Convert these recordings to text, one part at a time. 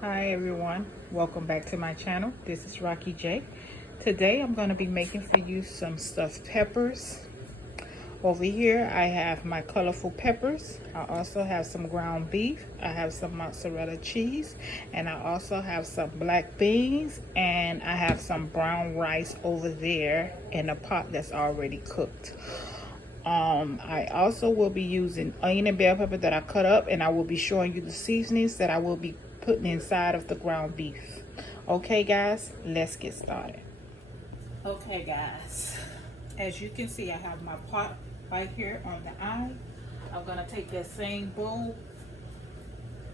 Hi everyone, welcome back to my channel. This is Rocky J. Today I'm going to be making for you some stuffed peppers. Over here I have my colorful peppers. I also have some ground beef. I have some mozzarella cheese, and I also have some black beans, and I have some brown rice over there in a pot that's already cooked. I also will be using onion and bell pepper that I cut up, and I will be showing you the seasonings that I will be putting inside of the ground beef. Okay guys, let's get started. Okay guys, as you can see, I have my pot right here on the eye. I'm gonna take that same bowl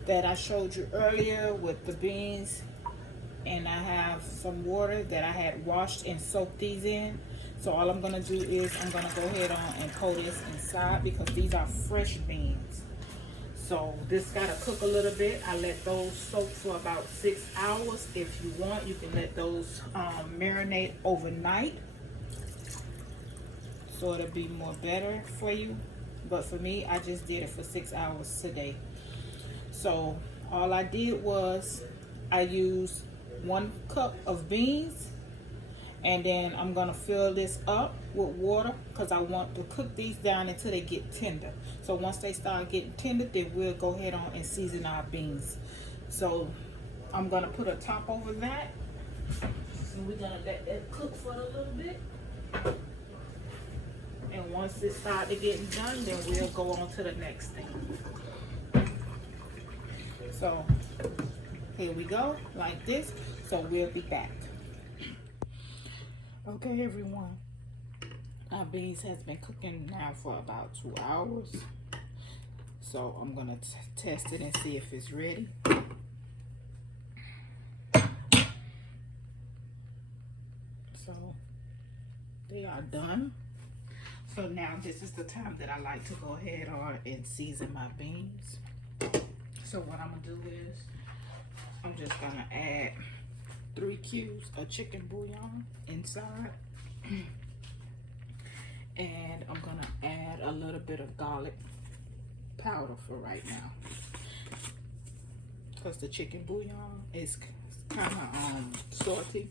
that I showed you earlier with the beans, and I have some water that I had washed and soaked these in. So all I'm gonna do is I'm gonna go ahead on and pour this inside because these are fresh beans. So this gotta cook a little bit. I let those soak for about 6 hours. If you want, you can let those marinate overnight, so it'll be more better for you. But for me, I just did it for 6 hours today. So all I did was I used 1 cup of beans, and then I'm gonna fill this up with water because I want to cook these down until they get tender. So once they start getting tender, then we'll go ahead on and season our beans. So I'm gonna put a top over that, and we're gonna let that cook for a little bit. And once it starts to get done, then we'll go on to the next thing. So here we go, like this. So we'll be back. Okay everyone, our beans has been cooking now for about 2 hours. So I'm gonna test it and see if it's ready. So they are done. So now this is the time that I like to go ahead on and season my beans. So what I'm gonna do is I'm just gonna add 3 cubes of chicken bouillon inside, and I'm gonna add a little bit of garlic powder for right now because the chicken bouillon is kind of salty.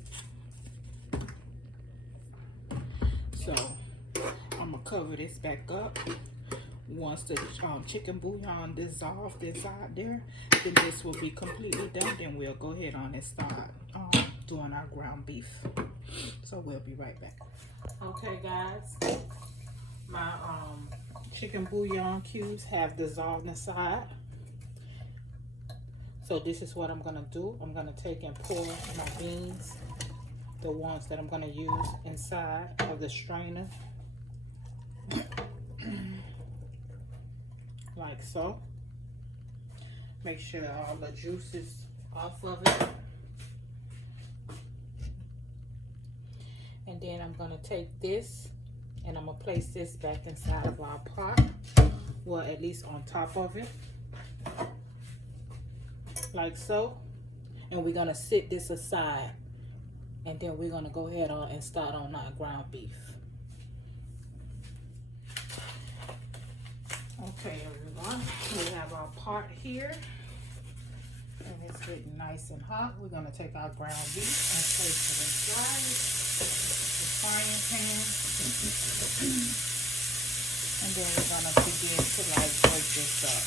So I'm gonna cover this back up. Once the chicken bouillon dissolves inside there, then this will be completely done. Then we'll go ahead on and start doing our ground beef. So we'll be right back. Okay guys, my chicken bouillon cubes have dissolved inside. So this is what I'm gonna do. I'm gonna take and pour my beans, the ones that I'm gonna use, inside of the strainer. Like so. Make sure all the juice is off of it. And then I'm gonna take this and I'm gonna place this back inside of our pot, well, at least on top of it, like so. And we're gonna sit this aside, and then we're gonna go ahead on and start on our ground beef. Okay everyone, we have our pot here, and it's getting nice and hot. We're gonna take our ground beef and place it inside the frying pan, and then we're gonna begin to like break this up.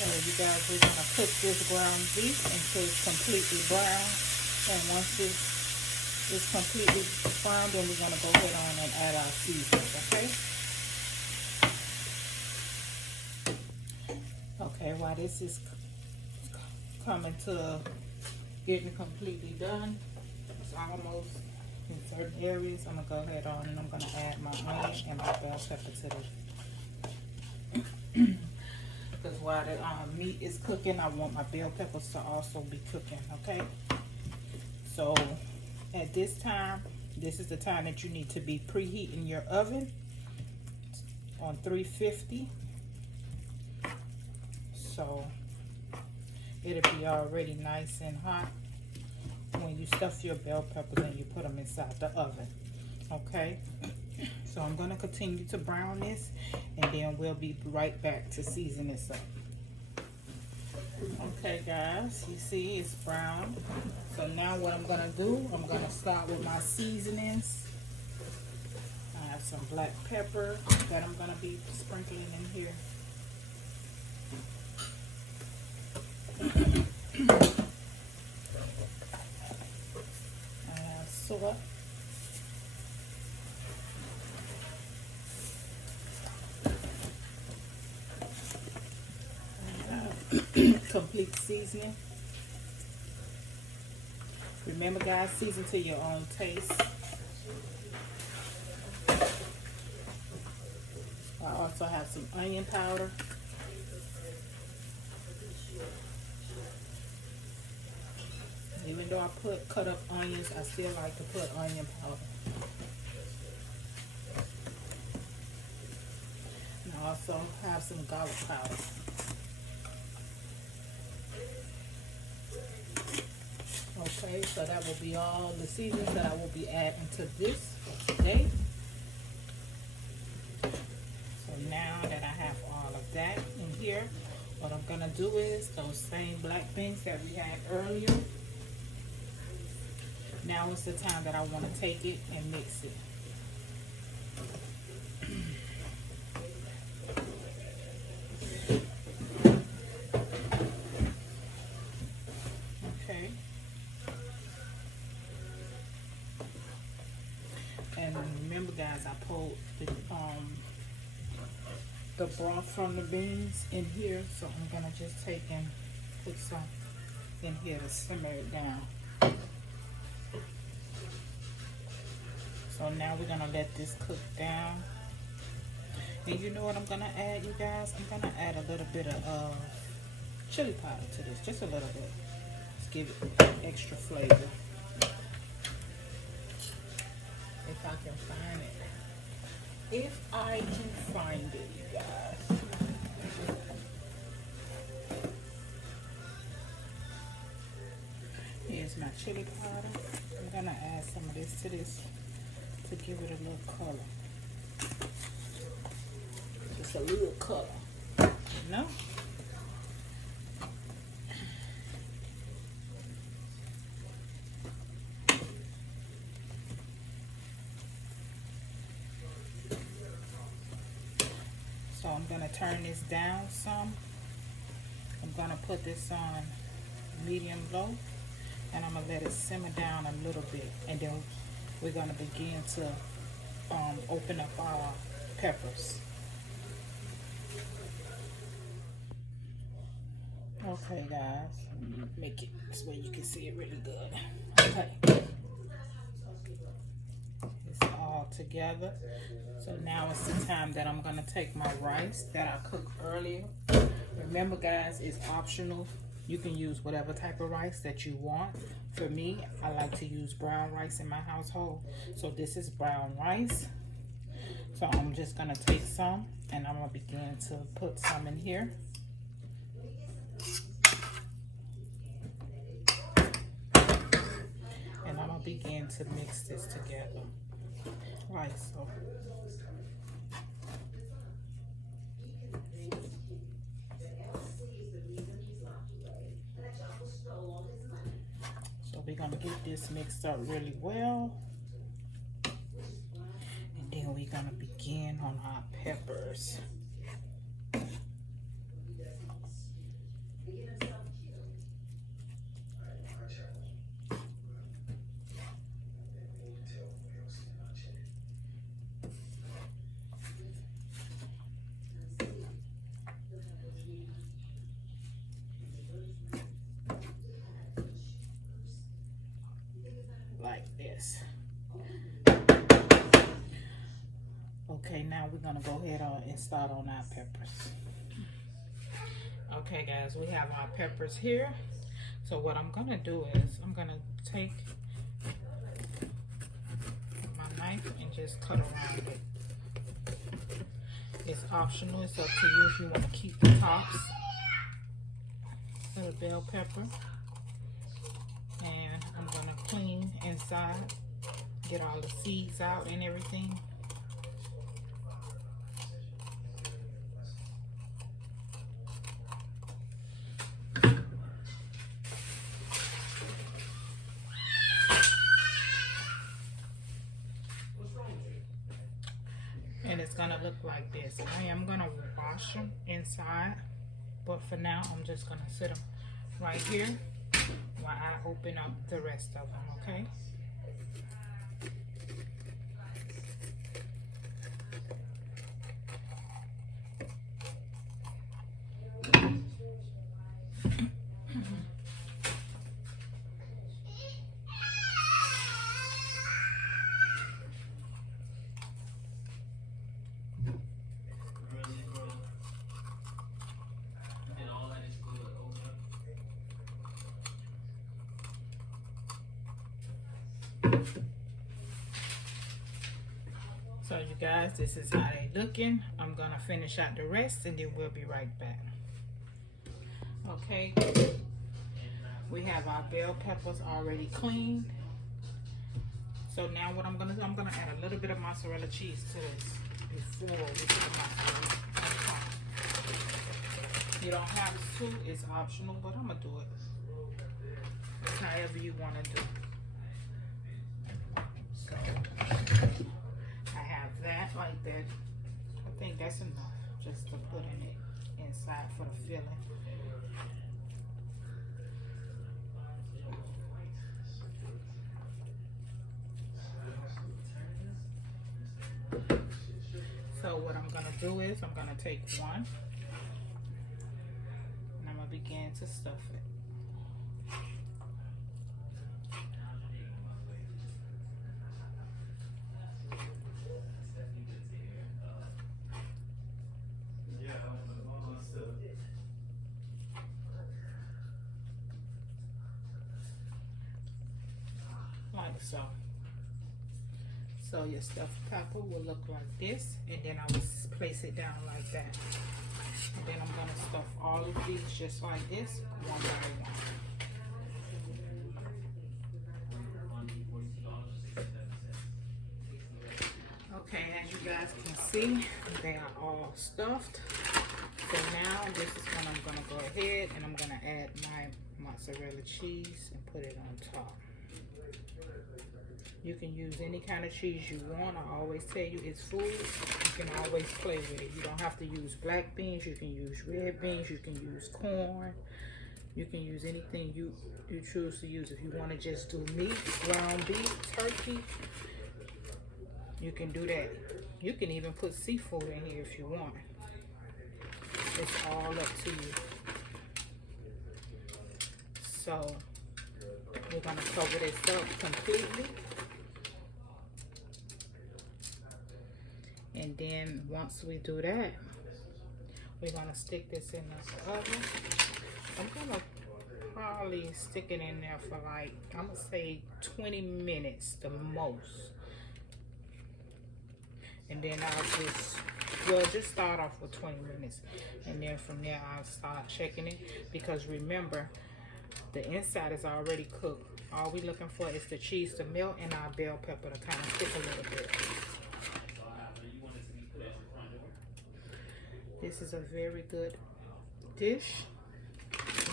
So you guys, we're gonna cook this ground beef until it's completely brown, and once it's completely brown, then we're gonna go ahead on and add our seasonings. Okay, while this is coming to getting completely done, it's almost in certain areas. I'm gonna go ahead on and I'm gonna add my onion and my bell pepper to this. Because while the meat is cooking, I want my bell peppers to also be cooking. Okay, so at this time, this is the time that you need to be preheating your oven on 350. So it'll be already nice and hot when you stuff your bell peppers and you put them inside the oven. Okay, so I'm going to continue to brown this, and then we'll be right back to season this up. Okay guys, you see it's brown. So now what I'm going to do, I'm going to start with my seasonings. I have some black pepper that I'm going to be sprinkling in here. I have salt. Complete seasoning. Remember guys, season to your own taste. I also have some onion powder. Even though I put cut up onions, I still like to put onion powder. And I also have some garlic powder. Okay, so that will be all the seasonings that I will be adding to this for today. So now that I have all of that in here, what I'm going to do is those same black beans that we had earlier. Now is the time that I want to take it and mix it. Okay. And remember guys, I pulled the broth from the beans in here, so I'm going to just take and put some in here to simmer it down. So now we're going to let this cook down. And you know what I'm going to add, you guys? I'm going to add a little bit of chili powder to this, just a little bit. Let's give it extra flavor. If I can find it. If I can find it, you guys. Here's my chili powder. I'm going to add some of this to this to give it a little color. Just a little color, you know? So I'm going to turn this down some. I'm going to put this on medium low, and I'm going to let it simmer down a little bit, and then we're going to begin to open up our peppers. Okay guys, make it this way you can see it really good. Okay, it's all together. So now it's the time that I'm going to take my rice that I cooked earlier. Remember guys, it's optional. You can use whatever type of rice that you want. For me, I like to use brown rice in my household. So this is brown rice. So I'm just going to take some and I'm going to begin to put some in here. And I'm going to begin to mix this together. Right, so. We're going to get this mixed up really well. And then we're going to begin on our peppers. Like this. Okay, now we're gonna go ahead on and start on our peppers. Okay guys, we have our peppers here. So what I'm gonna do is I'm gonna take my knife and just cut around it. It's optional, it's up to you if you want to keep the tops. little bell pepper. And I'm gonna clean inside, get all the seeds out and everything. And it's gonna look like this. I am gonna wash them inside, but for now I'm just gonna sit them right here while I open up the rest of them, okay? So you guys, this is how they looking. I'm gonna finish out the rest and then we'll be right back. Okay, we have our bell peppers already cleaned. So now what I'm gonna do, I'm gonna add a little bit of mozzarella cheese to this before we put the mozzarella on top. You don't have to, it's optional, but I'm gonna do it. It's however you wanna do. So I have that like that. I think that's enough just to put in it inside for the filling. So what I'm gonna do is I'm gonna take one and I'm gonna begin to stuff it. Like so. So your stuffed pepper will look like this, and then I will place it down like that. And then I'm gonna stuff all of these just like this, one by one. Okay, as you guys can see, they are all stuffed. So now this is when I'm gonna go ahead and I'm gonna add my mozzarella cheese and put it on top. You can use any kind of cheese you want. I always tell you it's food. You can always play with it. You don't have to use black beans. You can use red beans. You can use corn. You can use anything you choose to use. If you want to just do meat, ground beef, turkey, you can do that. You can even put seafood in here if you want. It's all up to you. So we're going to cover this up completely. And then once we do that, we're gonna stick this in this oven. I'm gonna probably stick it in there for like, I'm gonna say 20 minutes the most. And then I'll just start off with 20 minutes. And then from there, I'll start checking it. Because remember, the inside is already cooked. All we're looking for is the cheese to melt and our bell pepper to kind of cook a little bit. This is a very good dish,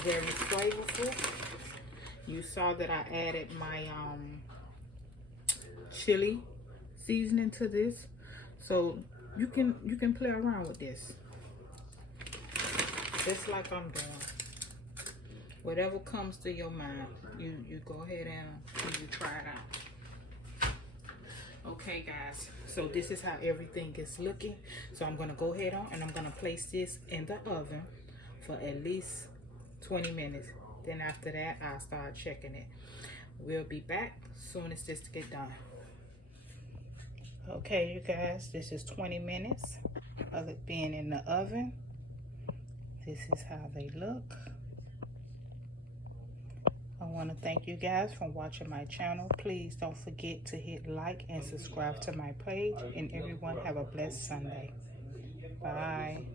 very flavorful. You saw that I added my chili seasoning to this, so you can play around with this, just like I'm doing. Whatever comes to your mind, you go ahead and you try it out. Okay guys, so this is how everything is looking. So I'm gonna go ahead on and I'm gonna place this in the oven for at least 20 minutes. Then after that, I'll start checking it. We'll be back soon as this get done. Okay you guys, this is 20 minutes of it being in the oven. This is how they look. I want to thank you guys for watching my channel. Please don't forget to hit like and subscribe to my page. And everyone have a blessed Sunday. Bye.